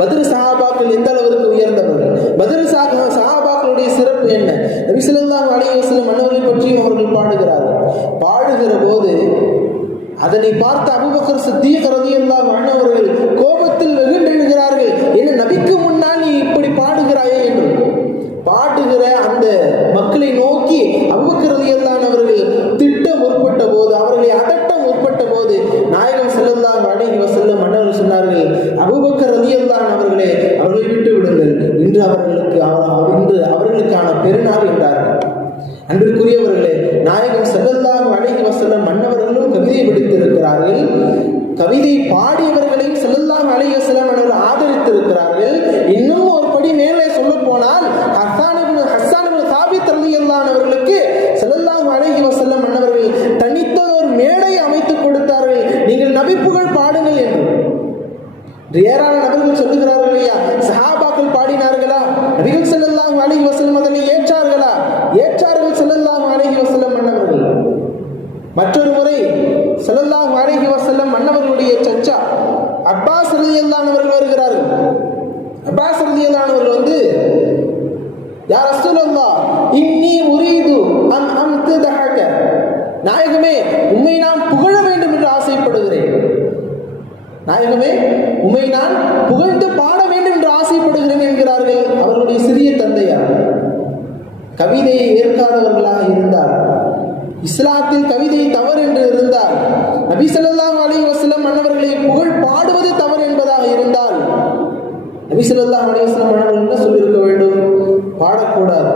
பதில் சஹாபாக்கள் எந்த அளவிற்கு உயர்ந்தவர்கள்? பதில் சஹாபாக்களுடைய சிறப்பு என்ன? நபிசல்லாஹ் அலைஹி வஸல்லம் பற்றியும் அவர்கள் பாடுகிறார்கள். பாடுகிற போது அதனை பார்த்த அபுபக்கர் சித்திய ரலியல்லாஹு அன்ஹு மன்னவர்கள் கோபத்தில் வெகுண்டெழுகிறார்கள் என்ன நபிக்கு முன்னால் நீ இப்படி பாடுகிறாயே என்று. பாடுகிற அந்த மக்களை நோக்கி அபுபக்கர் ரலியல்லாஹு அவர்கள் திட்ட முற்பட்ட போது அவர்களை அதட்டம் முற்பட்ட போது நாயகம் செல்லந்தான் அலைஹி வசல்ல மன்னர்கள் சொன்னார்கள் அபுபக்கர் இன்று அவர்களுக்கு இன்று அவர்களுக்கான பெருநாள் என்றார்கள். அன்பிற்குரியவர்களே நாயகம் செல்லல்லாம் அழகி வஸல்லம் மன்னவர்களும் கவிதை விடுத்திருக்கிறார்கள். கவிதை பாடியவர்களையும் செல்லல்லாம் அழகி வஸல்லம் அவர்கள் ஆதரித்திருக்கிறார்கள். இன்னும் ஒரு படி மேலே சொல்ல போனால் ஹஸ்ஸான் இப்னு ஹஸ்ஸான் இப்னு சாபித் அழகி அவர்களுக்கு ஸல்லல்லாஹு அலைஹி ஒரு மன்னவர்கள் மேடை அமைத்து கொடுத்தார்கள். நீங்கள் நபிப்புகள் பாடுங்கள் என்று. ஏராள நபர்கள் சொல்லுகிறார்கள் இல்லையா சஹாபாக்கள் பாடினார்களா நபிகள் ஸல்லல்லாஹு அலைஹி வஸல்லம் அதனை ஏற்றார்களா ஏற்றார்கள் ஸல்லல்லாஹு அலைஹி வஸல்லம் மன்னவர்கள் மற்றொரு முறை செல்லல்லா அலைஹி வசல்லம் மன்னவர்களுடைய சச்சா அப்பாஸ் ரலியல்லாஹு வருகிறார்கள். அப்பாஸ் ரலியல்லாஹு வந்து யார் அசுலல்லா இன்னி உரீது அன் அம்ததஹக. நாயகமே உம்மை நான் புகழ வேண்டும் என்று ஆசைப்படுகிறேன். நாயகமே உம்மை நான் புகழ்ந்து பாட வேண்டும் என்று ஆசைப்படுகிறேன் என்கிறார்கள் அவர்களுடைய சிறிய தந்தையார். கவிதையை ஏற்காதவர்களாக இருந்தார். இஸ்லாத்தில் கவிதை தவறு என்று இருந்தால் நபி சொல்லாஹ் அலி வசலம் மன்னவர்களை புகழ் பாடுவது தவறு என்பதாக இருந்தால் நபி சொல்லாஹ் அலி வசலம் மன்னவர்கள் என்ன சொல்லியிருக்க வேண்டும்? பாடக்கூடாது.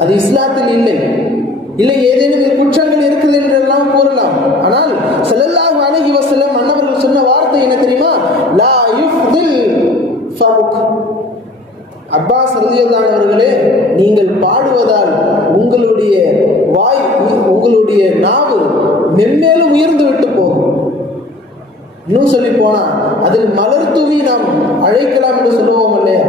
அது இஸ்லாத்தில் இல்லை. இல்லை ஏதேனும் குற்றங்கள் இருக்குது என்றெல்லாம் கூறலாம். ஆனால் செல்லல்லாஹ் அலைஹி வஸல்லம் மன்னவர்கள் சொன்ன வார்த்தை என்ன தெரியுமா லா யுஃதில் ஃபமுக் அப்பாஸ் அவர்களே நீங்கள் பாடுவதால் உங்களுடைய வாய் உங்களுடைய நாவு மென்மேலும் உயர்ந்து விட்டு போகும். இன்னும் சொல்லி போனா அதில் மலர் தூவி நாம் அழைக்கலாம் என்று சொல்லுவோம் இல்லையா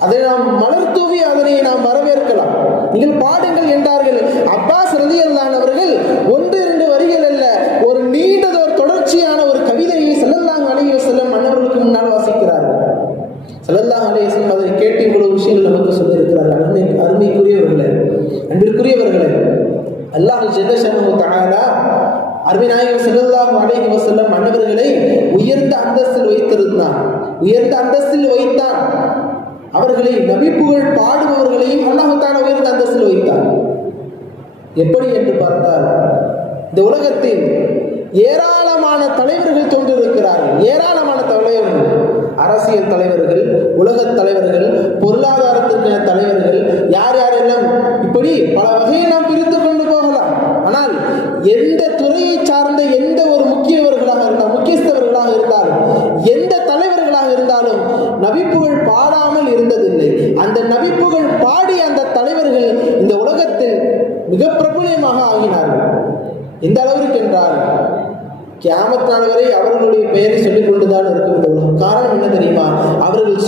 அதை நாம் மலர் தூவி அதனை நாம் வரவேற்கலாம் நீங்கள் பாடுங்கள் என்றார்கள் அப்பாஸ் ரலியல்லாஹு அவர்கள் ஒன்று இரண்டு வரிகள் அல்ல ஒரு நீண்டதொரு தொடர்ச்சியான ஒரு கவிதையை ஸல்லல்லாஹு அலைஹி வஸல்லம் மன்னவர்களுக்கு முன்னால் வாசிக்கிறார்கள் ஸல்லல்லாஹு அலைஹி வஸல்லம் அதை கேட்டு இவ்வளவு விஷயங்கள் நமக்கு சொல்லியிருக்கிறார்கள். அருமை அருமைக்குரியவர்களே அன்பிற்குரியவர்களே அல்லாஹ் ஜெல்லஷனு தஆலா அருமை நாயகம் ஸல்லல்லாஹு அலைஹி வஸல்லம் மன்னவர்களை உயர்ந்த அந்தஸ்தில் வைத்திருந்தான் உயர்ந்த அந்தஸ்தில் வைத்தான் அவர்களை நபிப்புகள் பாடுபவர்களையும் அல்லாஹ் உயர்ந்த அந்தஸ்தில் வைத்தான் எப்படி என்று பார்த்தால் இந்த உலகத்தில் ஏராளமான தலைவர்கள் தோன்றிருக்கிறார்கள் ஏராளமான தலைவர்கள் அரசியல் தலைவர்கள் உலகத் தலைவர்கள் பொருளாதாரத்திற்கான தலைவர்கள் யார் யாரெல்லாம் இப்படி பல வகையை நாம் பிரித்து கொண்டு போகலாம். ஆனால் எந்த துறையை சார்ந்த எந்த ஒரு முக்கியவர்களாக இருந்தால் முக்கியஸ்தவர்களாக இருந்தாலும் எந்த தலைவர்களாக இருந்தாலும் நபிப்புகள் பாடாமல் இருந்ததில்லை. அந்த நபிப்புகள் பாடி அந்த தலைவர்கள் இந்த உலகத்தில் மிக பிரபலியமாக ஆகினார்கள். எந்த அளவிற்கு என்றால் கியாமத் அவர்களுடைய பெயரை சொல்லிக் கொண்டுதான் இருக்கும் இந்த உலகம். காரணம் என்ன தெரியுமா? அவர்கள்